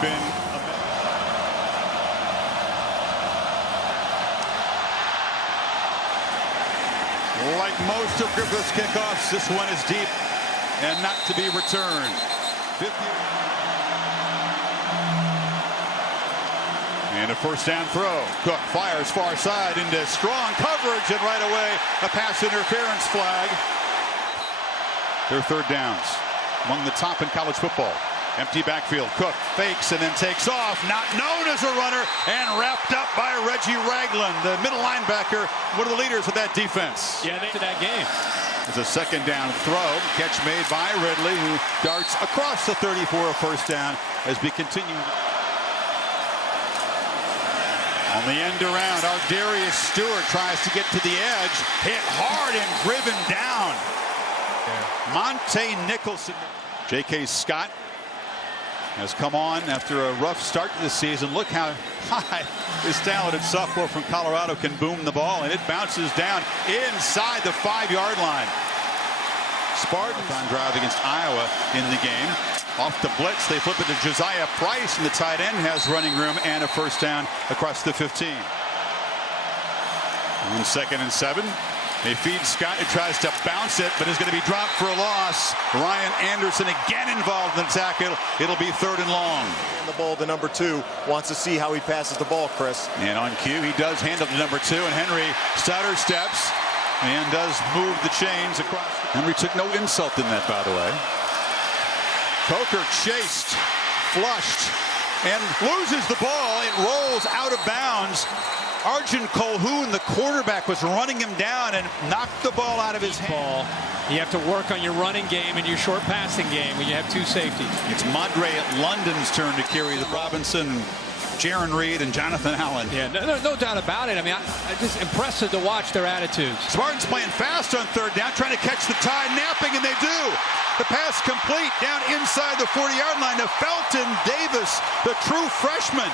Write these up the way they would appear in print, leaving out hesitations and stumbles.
been like most of Griffith's kickoffs, this one is deep and not to be returned. 50. And a first down throw. Cook fires far side into strong coverage, and right away a pass interference flag. Their third downs among the top in college football. Empty backfield. Cook fakes and then takes off. Not known as a runner, and wrapped up by Reggie Ragland, the middle linebacker, one of the leaders of that defense. Yeah, they did that game. It's a second down throw. Catch made by Ridley, who darts across the 30 for a first down as we continue. On the end around, Darius Stewart tries to get to the edge. Hit hard and driven down. Monte Nicholson. J.K. Scott has come on after a rough start to the season. Look how high this talented sophomore from Colorado can boom the ball, and it bounces down inside the 5-yard line. Spartans on drive against Iowa in the game. Off the blitz, they flip it to Josiah Price, and the tight end has running room and a first down across the 15. On 2nd and 7. They feed Scott, who tries to bounce it, but is going to be dropped for a loss. Ryan Anderson again involved in the tackle. It'll be 3rd and long. The ball, the number 2 wants to see how he passes the ball, Chris. And on cue, he does handle the number 2, and Henry stutter steps and does move the chains across. Henry took no insult in that, by the way. Coker chased, flushed, and loses the ball. It rolls out of bounds. Arjun Colhoun, the quarterback, was running him down and knocked the ball out of his hand. You have to work on your running game and your short passing game when you have 2 safeties. It's Madre at London's turn to carry the Robinson, Jaron Reed, and Jonathan Allen. Yeah, no doubt about it. I mean, it's just impressive to watch their attitudes. Spartans playing fast on 3rd down, trying to catch the tide, napping, and they do. The pass complete down inside the 40-yard line to Felton Davis, the true freshman.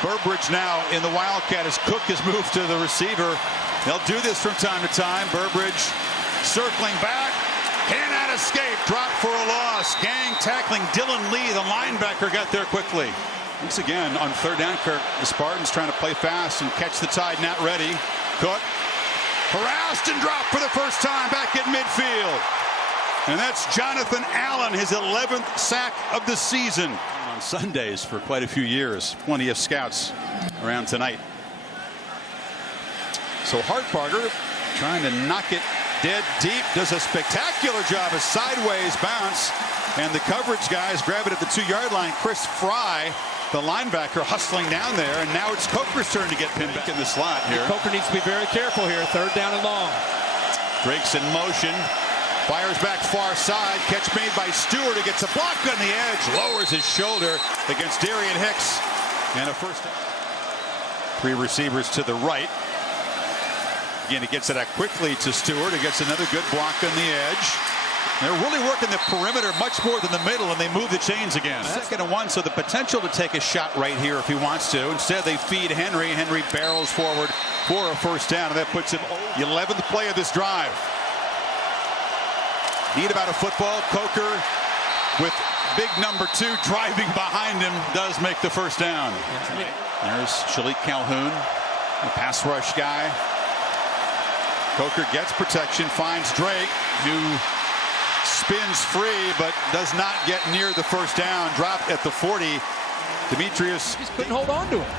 Burbridge now in the Wildcat as Cook has moved to the receiver. They'll do this from time to time. Burbridge circling back. Cannot escape. Drop for a loss. Gang tackling Dylan Lee. The linebacker got there quickly. Once again on 3rd down, Kirk, the Spartans trying to play fast and catch the tide. Not ready. Cook harassed and dropped for the first time back at midfield. And that's Jonathan Allen, his 11th sack of the season. On Sundays for quite a few years. Plenty of scouts around tonight. So Hartbarger trying to knock it dead deep. Does a spectacular job. A sideways bounce. And the coverage guys grab it at the 2-yard line. Chris Fry, the linebacker, hustling down there. And now it's Coker's turn to get pinned back in the slot here. Coker needs to be very careful here. 3rd down and long. Drake's in motion. Fires back far side. Catch made by Stewart, who gets a block on the edge. Lowers his shoulder against Darian Hicks. And a first down. 3 receivers to the right. Again, he gets it out quickly to Stewart. He gets another good block on the edge. They're really working the perimeter much more than the middle, and they move the chains again. 2nd and 1, so the potential to take a shot right here if he wants to. Instead, they feed Henry. Henry barrels forward for a first down, and that puts him the 11th play of this drive. Need about a football. Coker with big number 2 driving behind him does make the first down. There's Shalik Calhoun, a pass rush guy. Coker gets protection, finds Drake, who spins free but does not get near the first down. Dropped at the 40. Demetrius just couldn't hold on to him.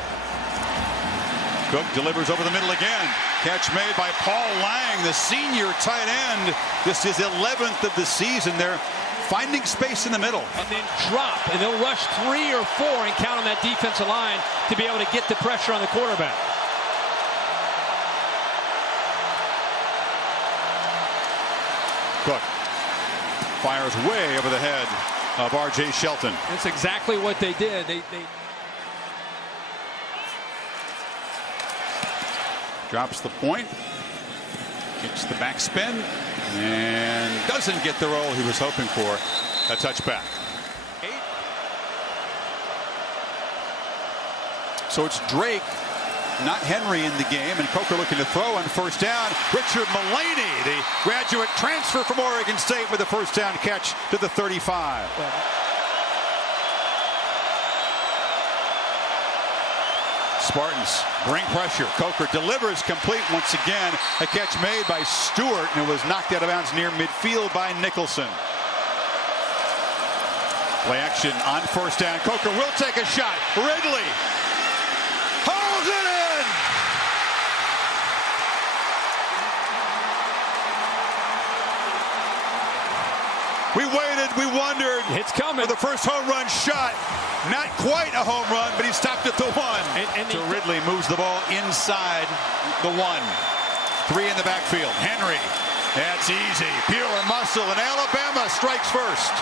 Cook delivers over the middle again. Catch made by Paul Lang, the senior tight end. This is 11th of the season. They're finding space in the middle. And then drop, and they'll rush 3 or 4 and count on that defensive line to be able to get the pressure on the quarterback. Cook fires way over the head of R.J. Shelton. That's exactly what they did. They drops the point, kicks the backspin, and doesn't get the roll he was hoping for. A touchback. 8. So it's Drake, not Henry, in the game, and Coker looking to throw on first down. Richard Mullaney, the graduate transfer from Oregon State, with a first down catch to the 35. Spartans bring pressure. Coker delivers complete once again. A catch made by Stewart, and it was knocked out of bounds near midfield by Nicholson. Play action on first down. Coker will take a shot. Ridley holds it in. We waited, we wondered. It's coming. For the first home run shot. Not quite a home run, but he stopped at the one. So Ridley moves the ball inside the one. 3 in the backfield. Henry. That's easy. Pure muscle, and Alabama strikes first.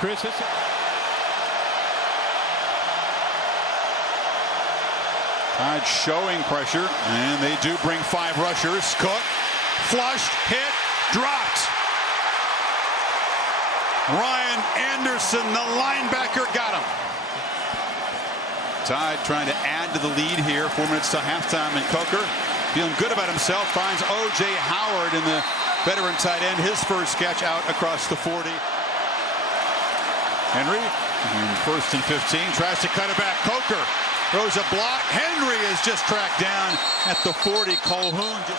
Chris, Tide showing pressure, and they do bring 5 rushers. Cook, flushed, hit, dropped. Ryan Anderson, the linebacker, got him. Tide trying to add to the lead here. 4 minutes to halftime, and Coker feeling good about himself. Finds O.J. Howard in the veteran tight end. His first catch out across the 40. Henry, first and 15, tries to cut it back. Coker throws a block. Henry is just tracked down at the 40. Calhoun just...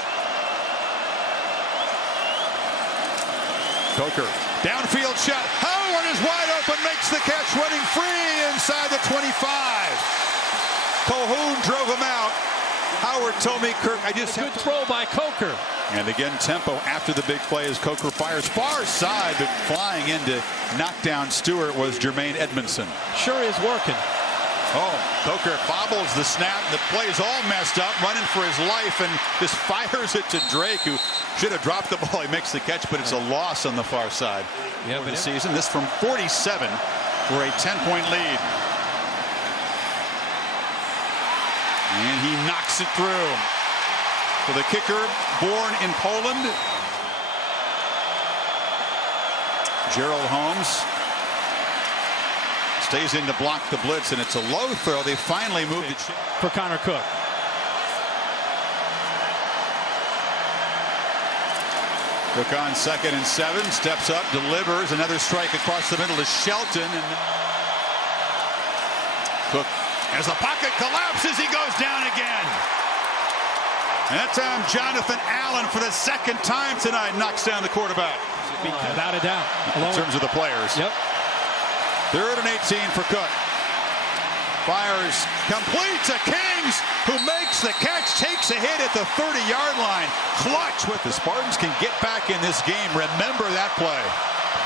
Coker, downfield shot. Howard is wide open, makes the catch, running free inside the 25. Calhoun drove him out. Howard told me, Kirk, I just... Good throw by Coker. And again, tempo after the big play as Coker fires far side, but flying in to knock down Stewart was Jermaine Edmondson. Sure is working. Oh, Coker bobbles the snap. The play's all messed up, running for his life, and just fires it to Drake, who should have dropped the ball. He makes the catch, but it's a loss on the far side of the season. This from 47 for a 10-point lead. And he knocks it through. For the kicker, born in Poland, Gerald Holmes stays in to block the blitz, and it's a low throw. They finally moved it for Connor Cook. Cook on 2nd and 7, steps up, delivers another strike across the middle to Shelton, and Cook, as the pocket collapses, he goes down again. And that time, Jonathan Allen, for the 2nd time tonight, knocks down the quarterback. Without a doubt. In terms of the players. Yep. 3rd and 18 for Cook. Fires complete to Kings, who makes the catch, takes a hit at the 30-yard line. Clutch with the Spartans can get back in this game. Remember that play.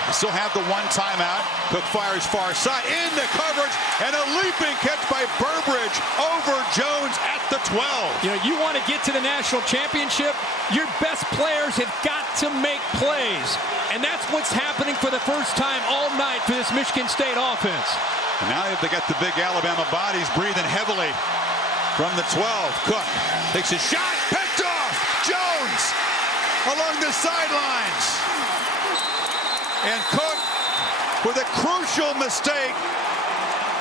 They still have the 1 timeout. Cook fires far side into coverage, and a leaping catch by Burbridge over Jones at the 12. You know, you want to get to the national championship, your best players have got to make plays. And that's what's happening for the first time all night for this Michigan State offense. And now they got the big Alabama bodies breathing heavily from the 12. Cook takes a shot, picked off. Jones along the sidelines. And Cook with a crucial mistake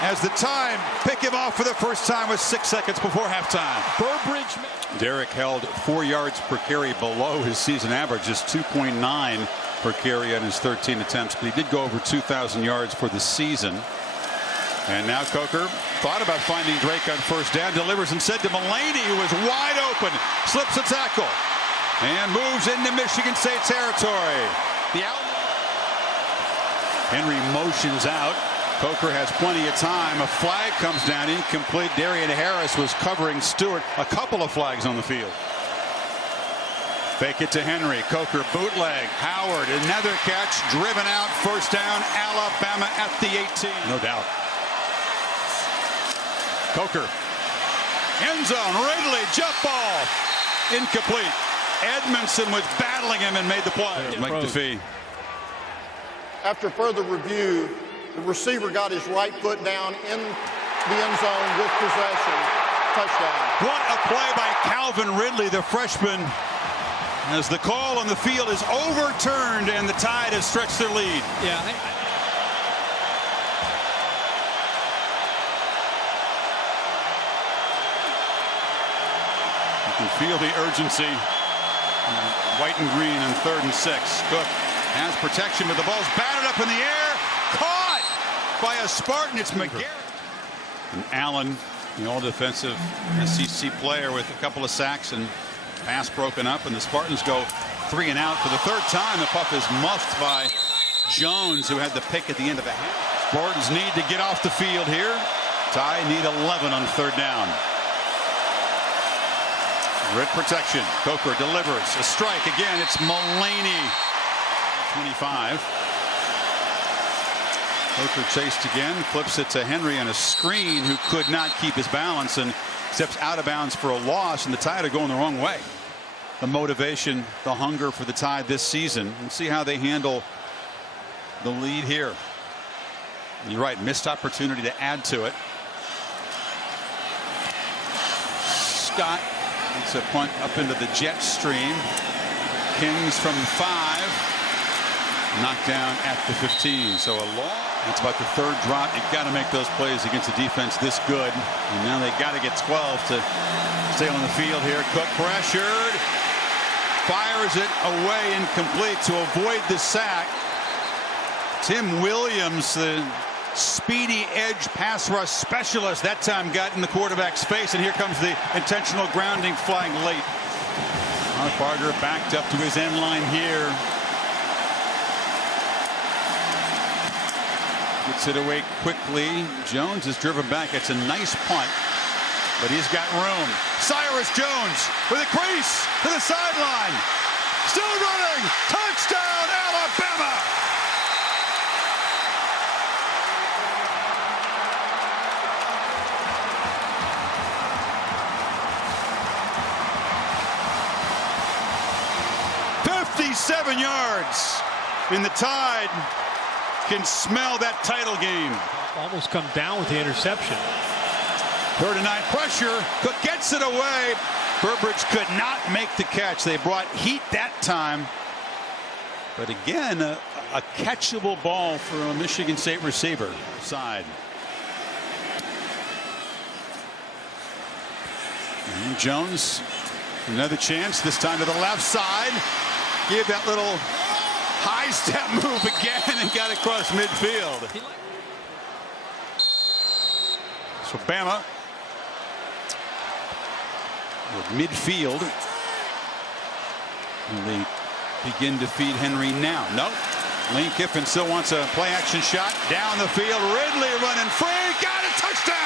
as the time pick him off for the first time with 6 seconds before halftime. Burbridge. Derrick held 4 yards per carry below his season average, just 2.9 per carry on his 13 attempts, but he did go over 2,000 yards for the season. And now Coker thought about finding Drake on first down, delivers instead to Mulaney, who was wide open, slips a tackle, and moves into Michigan State territory. Henry motions out. Coker has plenty of time. A flag comes down, incomplete. Darian Harris was covering Stewart. A couple of flags on the field. Fake it to Henry. Coker bootleg. Howard, another catch, driven out. First down, Alabama at the 18. No doubt. Coker. End zone. Ridley, jump ball. Incomplete. Edmondson was battling him and made the play. Mike DeFee. After further review, the receiver got his right foot down in the end zone with possession. Touchdown. What a play by Calvin Ridley, the freshman, as the call on the field is overturned and the Tide has stretched their lead. Yeah. You can feel the urgency White and green on 3rd and 6. Cook has protection, but the ball's batted up in the air. Caught by a Spartan. It's McGarrett. And Allen, the all-defensive SEC player, with a couple of sacks and pass broken up. And the Spartans go 3 and out for the 3rd time. The puff is muffed by Jones, who had the pick at the end of the half. Spartans need to get off the field here. Tide need 11 on 3rd down. Grit protection. Coker delivers a strike again. It's Mullaney. 25. Coker chased again, flips it to Henry on a screen, who could not keep his balance and steps out of bounds for a loss, and the Tide are going the wrong way. The motivation, the hunger for the Tide this season, and see how they handle the lead here. You're right, missed opportunity to add to it. Scott makes a punt up into the jet stream. Kings from 5. Knocked down at the 15. So a long. It's about the 3rd drop. You've got to make those plays against a defense this good. And now they got to get 12 to stay on the field here. Cook pressured. Fires it away, incomplete, to avoid the sack. Tim Williams, the speedy edge pass rush specialist, that time got in the quarterback's face, and here comes the intentional grounding, flying late. Mark Barger backed up to his end line here. Gets it away quickly. Jones is driven back. It's a nice punt, but he's got room. Cyrus Jones with a crease to the sideline. Still running. Touchdown, Alabama. "57 yards, and the Tide can smell that title game." Almost come down with the interception. 3rd and 9, pressure. Cook gets it away. Burbridge could not make the catch. They brought heat that time. But again, a catchable ball for a Michigan State receiver. Side. And Jones, another chance, this time to the left side. Gave that little high step move again and got across midfield. So Bama with midfield. And they begin to feed Henry now. Nope. Lane Kiffin still wants a play action shot down the field. Ridley running free. Got a touchdown.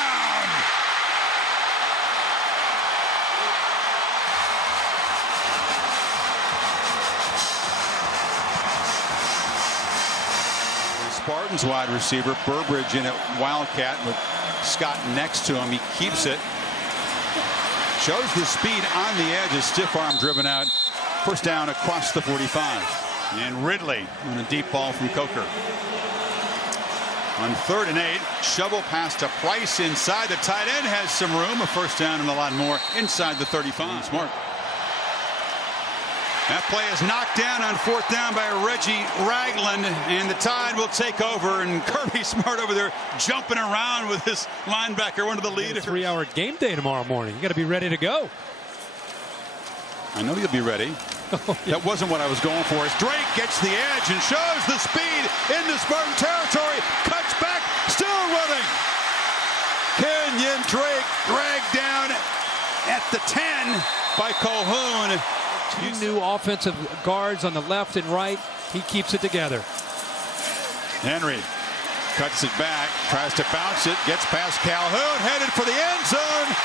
Spartans wide receiver Burbridge in at Wildcat with Scott next to him. He keeps it. Shows the speed on the edge. A stiff arm driven out. 1st down across the 45. And Ridley on a deep ball from Coker. On 3rd and 8, shovel pass to Price inside. The tight end has some room. A 1st down and a lot more inside the 35. Smart. That play is knocked down on 4th down by Reggie Ragland, and the Tide will take over. And Kirby Smart over there jumping around with his linebacker, one of the leaders. 3-hour game day tomorrow morning. You got to be ready to go. I know you'll be ready. That wasn't what I was going for. As Drake gets the edge and shows the speed into Spartan territory, cuts back, still running. Kenyon Drake dragged down at the 10 by Calhoun. 2 new offensive guards on the left and right. He keeps it together. Henry cuts it back, tries to bounce it, gets past Calhoun, headed for the end zone.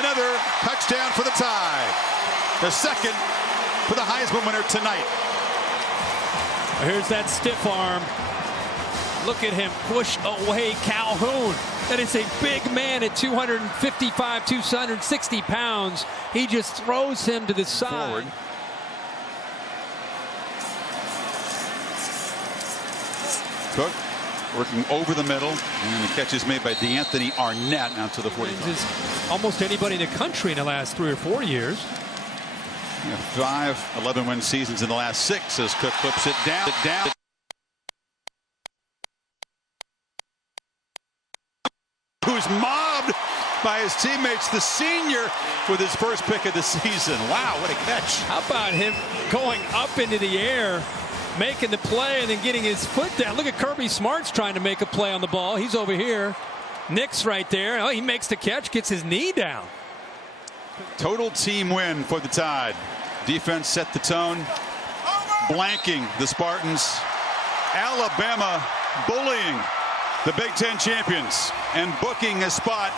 Another touchdown for the Tide. The 2nd for the Heisman winner tonight. Here's that stiff arm. Look at him push away Calhoun. That is a big man at 255, 260 pounds. He just throws him to the side. Forward. Cook working over the middle, and the catch is made by D'Anthony Arnett out to the 45. Almost anybody in the country in the last 3 or 4 years. 5 11-win seasons in the last 6 as Cook flips it down. Who's mobbed by his teammates. The senior with his first pick of the season. Wow, what a catch. How about him going up into the air, making the play, and then getting his foot down? Look at Kirby Smart's trying to make a play on the ball. He's over here. Nick's right there. Oh, he makes the catch, gets his knee down. Total team win for the Tide. Defense set the tone, blanking the Spartans. Alabama bullying the Big Ten champions and booking a spot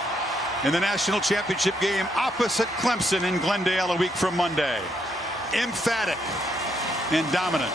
in the national championship game opposite Clemson in Glendale a week from Monday. Emphatic and dominant.